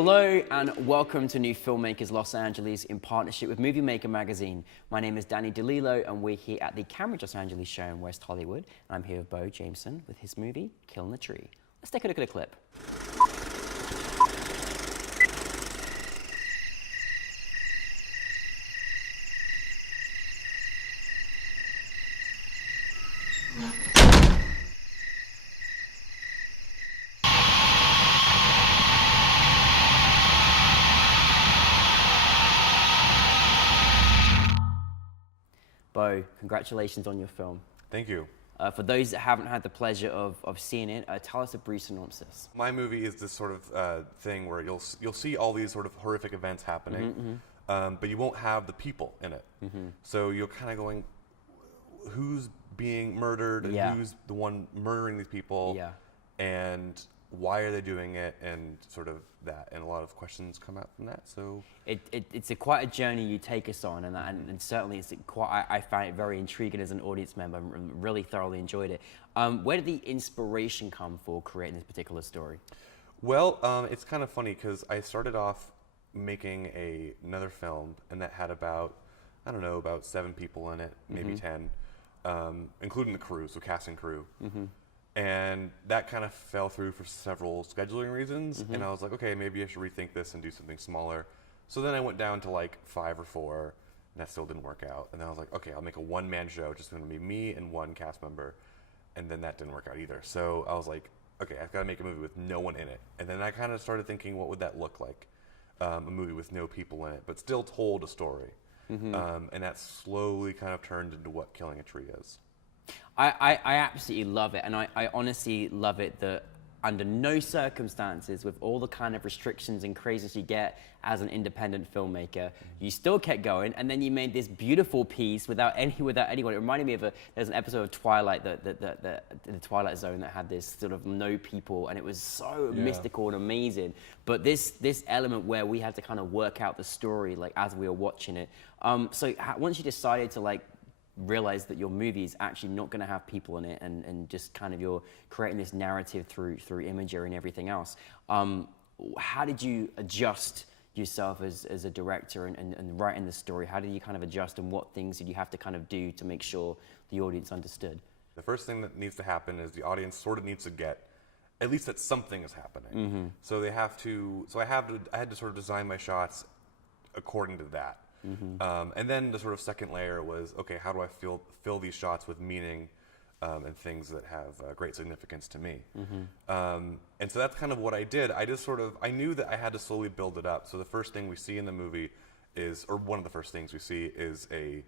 Hello and welcome to NewFilmmakers Los Angeles in partnership with Movie Maker magazine. My name is Danny DeLillo and we're here at the Cambridge Los Angeles show in West Hollywood. And I'm here with Beau Jamieson with his movie, Killing the Tree. Let's take a look at a clip. Beau, congratulations on your film. Thank you. For those that haven't had the pleasure of seeing it, tell us a brief synopsis. My movie is this sort of thing where you'll see all these sort of horrific events happening, but you won't have the people in it. So you're kind of going, who's being murdered, and who's the one murdering these people, and why are they doing it, and sort of that, and a lot of questions come out from that. So it's quite a journey you take us on, and certainly it's quite. I found it very intriguing as an audience member. And really thoroughly enjoyed it. Where did the inspiration come for creating this particular story? Well, it's kind of funny because I started off making another film, and that had about, I don't know, about 7 people in it, maybe 10, including the crew, so cast and crew. And that kind of fell through for several scheduling reasons. And I was like, okay, maybe I should rethink this and do something smaller. So then I went down to like 5 or 4, and that still didn't work out. And then I was like, okay, I'll make a one-man show, just going to be me and one cast member. And then that didn't work out either. So I was like, okay, I've got to make a movie with no one in it. And then I kind of started thinking, what would that look like? A movie with no people in it, but still told a story. And that slowly kind of turned into what Killing a Tree is. I absolutely love it, and I honestly love it that under no circumstances, with all the kind of restrictions and craziness you get as an independent filmmaker, you still kept going, and then you made this beautiful piece without anyone. It reminded me of there's an episode of Twilight, the Twilight Zone, that had this sort of no people, and it was so mystical and amazing. But this element where we had to kind of work out the story, like as we were watching it. So once you decided to realize that your movie is actually not going to have people in it, and just kind of you're creating this narrative through imagery and everything else. How did you adjust yourself as a director and writing the story? How did you kind of adjust, and what things did you have to kind of do to make sure the audience understood? The first thing that needs to happen is the audience sort of needs to get at least that something is happening. So they have to. So I had to sort of design my shots according to that. And then the sort of second layer was, okay, how do I fill these shots with meaning and things that have great significance to me? And so that's kind of what I did. I knew that I had to slowly build it up. So the first thing we see in the movie is, or one of the first things we see is a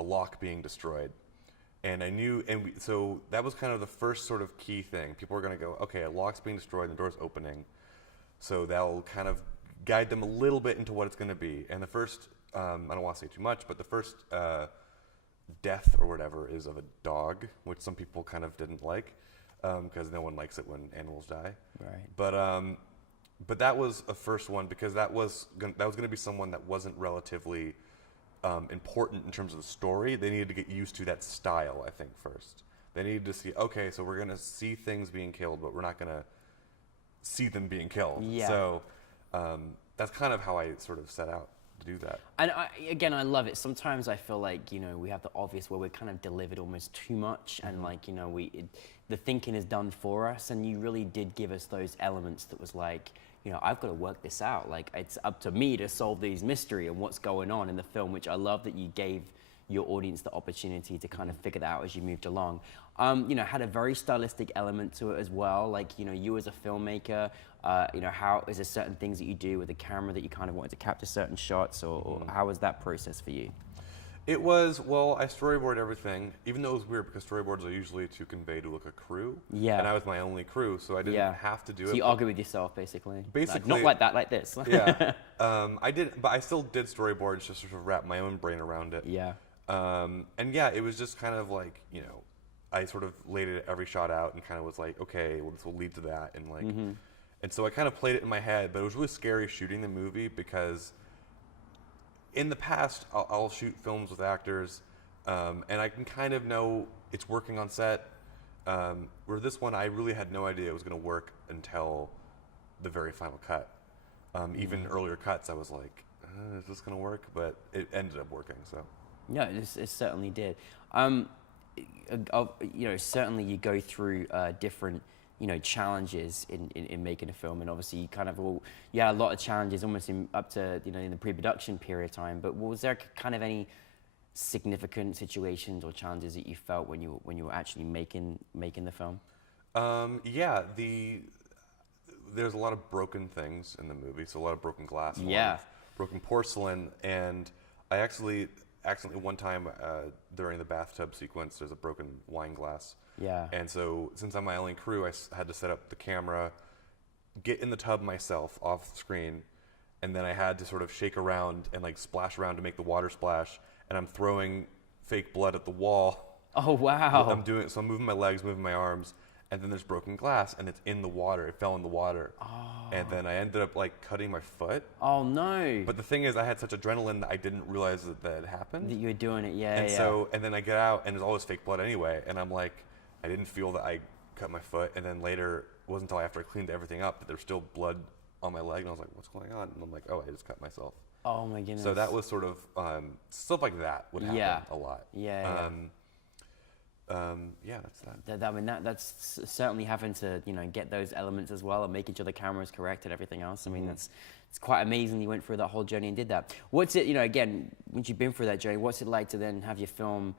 lock being destroyed. And I knew, so that was kind of the first sort of key thing. People are going to go, okay, a lock's being destroyed and the door's opening. So that'll kind of guide them a little bit into what it's going to be. And the first, I don't want to say too much, but the first death or whatever is of a dog, which some people kind of didn't like, because no one likes it when animals die. Right. But that was a first one because that was going to be someone that wasn't relatively important in terms of the story. They needed to get used to that style, I think, first. They needed to see, okay, so we're going to see things being killed, but we're not going to see them being killed. Yeah. So that's kind of how I sort of set out to do that. And again, I love it. Sometimes I feel like, we have the obvious where we're kind of delivered almost too much, and the thinking is done for us, and you really did give us those elements that was like, I've got to work this out. Like, it's up to me to solve these mystery and what's going on in the film, which I love that you gave your audience the opportunity to kind of figure that out as you moved along. Had a very stylistic element to it as well. Like, you as a filmmaker, how is there certain things that you do with the camera that you kind of wanted to capture certain shots, or how was that process for you? It was, well, I storyboard everything, even though it was weird because storyboards are usually to convey to a crew. Yeah. And I was my only crew, so I didn't have to do it. So you argue with yourself, basically? Basically. Not like that, like this. Yeah. I did, but I still did storyboards just to sort of wrap my own brain around it. Yeah. And yeah, it was just kind of like, I sort of laid it every shot out and kind of was like, okay, well, this will lead to that. And like, and so I kind of played it in my head, but it was really scary shooting the movie because in the past, I'll shoot films with actors, and I can kind of know it's working on set. Where this one, I really had no idea it was going to work until the very final cut. Even earlier cuts, I was like, is this going to work? But it ended up working, so. No, it certainly did. Certainly you go through different, challenges in making a film, and obviously you kind of you had a lot of challenges almost up to, in the pre-production period of time. But was there kind of any significant situations or challenges that you felt when you were actually making the film? Yeah, there's a lot of broken things in the movie, so a lot of broken glass, a lot of broken porcelain, and I accidentally one time during the bathtub sequence, there's a broken wine glass. Yeah. And so since I'm my only crew, I had to set up the camera, get in the tub myself off screen, and then I had to sort of shake around and like splash around to make the water splash, and I'm throwing fake blood at the wall. Oh, wow. I'm moving my legs, moving my arms, and then there's broken glass, and it's in the water. It fell in the water. Oh. And then I ended up like cutting my foot. Oh, no. But the thing is, I had such adrenaline that I didn't realize that had happened. That you were doing it, yeah. And then I get out, and there's always fake blood anyway, and I'm like, I didn't feel that I cut my foot, and then later, it wasn't until after I cleaned everything up that there was still blood on my leg, and I was like, what's going on? And I'm like, oh, I just cut myself. Oh my goodness. So that was sort of, stuff like that would happen a lot. Yeah. That's that. I mean, that's certainly having to, get those elements as well and making sure the camera is correct and everything else. I mean, it's quite amazing you went through that whole journey and did that. What's it, again, once you've been through that journey, what's it like to then have your film,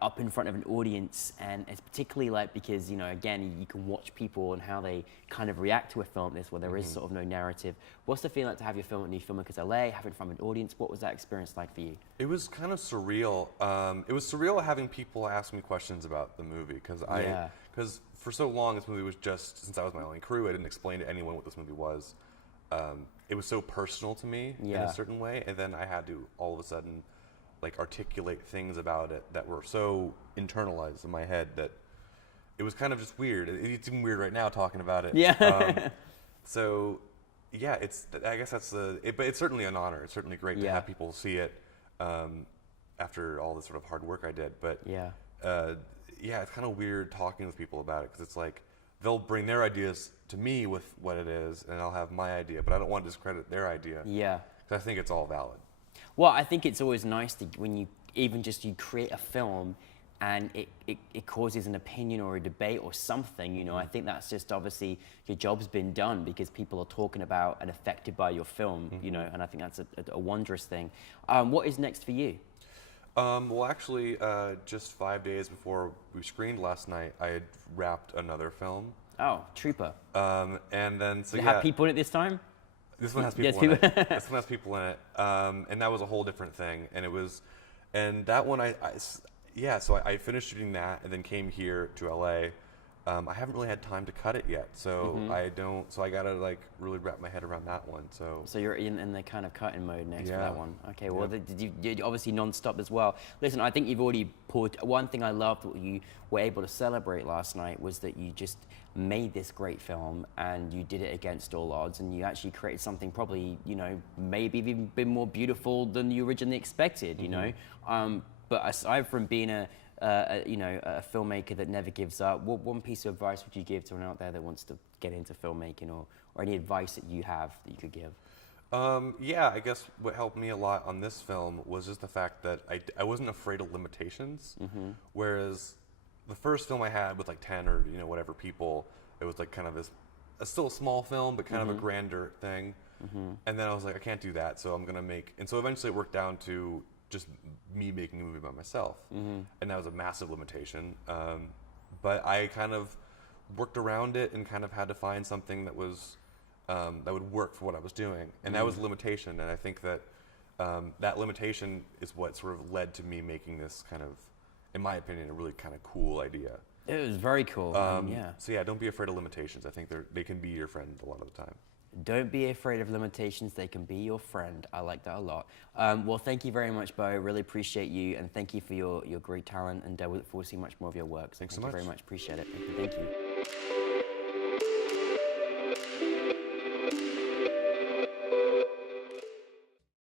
up in front of an audience? And it's particularly like, because, again, you can watch people and how they kind of react to a film like this, where there is sort of no narrative. What's the feeling like to have your film at NewFilmmakers LA, have it in front of an audience? What was that experience like for you? It was kind of surreal. It was surreal having people ask me questions about the movie, because for so long this movie was just, since I was my only crew, I didn't explain to anyone what this movie was. It was so personal to me in a certain way, and then I had to all of a sudden like articulate things about it that were so internalized in my head that it was kind of just weird. It's even weird right now talking about it. Yeah. So yeah, I guess that's but it's certainly an honor. It's certainly great to have people see it after all the sort of hard work I did. But it's kind of weird talking with people about it, because it's like they'll bring their ideas to me with what it is, and I'll have my idea, but I don't want to discredit their idea. Yeah. Because I think it's all valid. Well, I think it's always nice when you create a film and it causes an opinion or a debate or something, I think that's just obviously your job's been done, because people are talking about and affected by your film, and I think that's a wondrous thing. What is next for you? Well, actually, just 5 days before we screened last night, I had wrapped another film. Oh, trooper. And then, so you have people in it this time? This one has people in it. This one has people in it. And that was a whole different thing. And that one, so I finished shooting that and then came here to LA. I haven't really had time to cut it yet, so I gotta like really wrap my head around that one. So you're in the kind of cutting mode next for that one. Okay, well, you're obviously non-stop as well. Listen, I think you've already poured. One thing I loved what you were able to celebrate last night was that you just made this great film and you did it against all odds, and you actually created something probably, maybe even been more beautiful than you originally expected, but aside from being a filmmaker that never gives up, what one piece of advice would you give to anyone out there that wants to get into filmmaking, or any advice that you have that you could give? I guess what helped me a lot on this film was just the fact that I wasn't afraid of limitations, whereas the first film I had with like 10 or whatever people, it was like kind of still a small film, but kind of a grander thing. And then I was like, I can't do that, so I'm gonna and so eventually it worked down to just me making a movie by myself, and that was a massive limitation. But I kind of worked around it and kind of had to find something that was that would work for what I was doing, and that was a limitation. And I think that that limitation is what sort of led to me making this kind of, in my opinion, a really kind of cool idea. It was very cool. So yeah, don't be afraid of limitations. I think they can be your friend a lot of the time. Don't be afraid of limitations. They can be your friend. I like that a lot. Well, thank you very much, Beau. Really appreciate you, and thank you for your great talent, and I look forward to seeing much more of your work. So Thanks so much. Thank you very much. Appreciate it. Thank you.